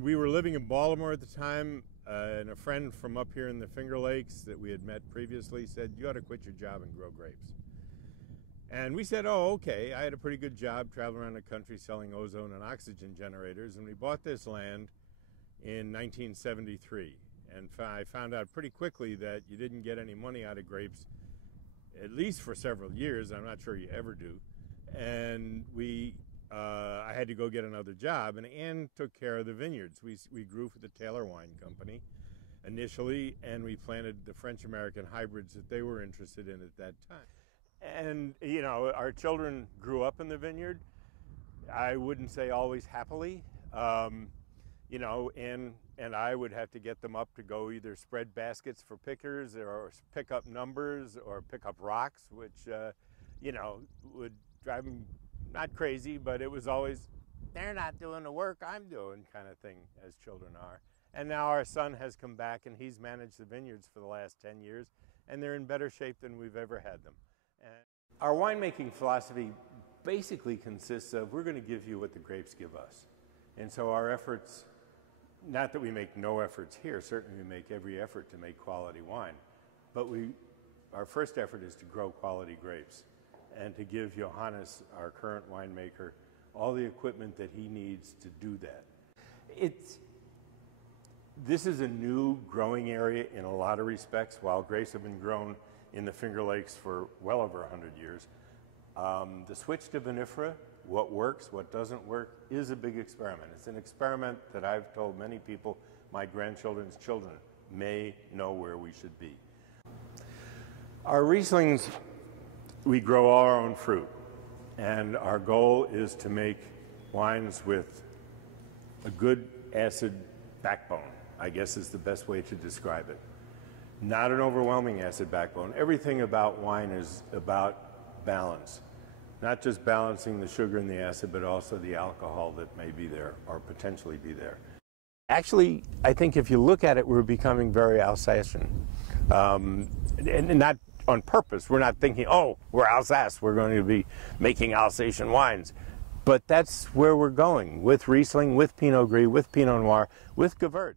We were living in Baltimore at the time, and a friend from up here in the Finger Lakes that we had met previously said, "You ought to quit your job and grow grapes." And we said, "Oh, okay." I had a pretty good job traveling around the country selling ozone and oxygen generators, and we bought this land in 1973. And I found out pretty quickly that you didn't get any money out of grapes, at least for several years. I'm not sure you ever do. And I had to go get another job, and Ann took care of the vineyards. We grew for the Taylor Wine Company initially, and we planted the French-American hybrids that they were interested in at that time. And, you know, our children grew up in the vineyard. I wouldn't say always happily. You know, and I would have to get them up to go either spread baskets for pickers or pick up numbers or pick up rocks, which, you know, would drive them not crazy, but it was always, they're not doing the work I'm doing kind of thing, as children are. And now our son has come back and he's managed the vineyards for the last 10 years, and they're in better shape than we've ever had them. And our winemaking philosophy basically consists of, we're going to give you what the grapes give us. And so our efforts, not that we make no efforts here, certainly we make every effort to make quality wine, but our first effort is to grow quality grapes and to give Johannes, our current winemaker, all the equipment that he needs to do that. This is a new growing area in a lot of respects. While grapes have been grown in the Finger Lakes for well over 100 years, the switch to vinifera, what works, what doesn't work, is a big experiment. It's an experiment that I've told many people, my grandchildren's children, may know where we should be. Our Rieslings, we grow all our own fruit, and our goal is to make wines with a good acid backbone, I guess is the best way to describe it. Not an overwhelming acid backbone. Everything about wine is about balance. Not just balancing the sugar and the acid, but also the alcohol that may be there or potentially be there. Actually, I think if you look at it, we're becoming very Alsatian. And not on purpose. We're not thinking, oh, we're Alsace, we're going to be making Alsatian wines. But that's where we're going, with Riesling, with Pinot Gris, with Pinot Noir, with Gewurz.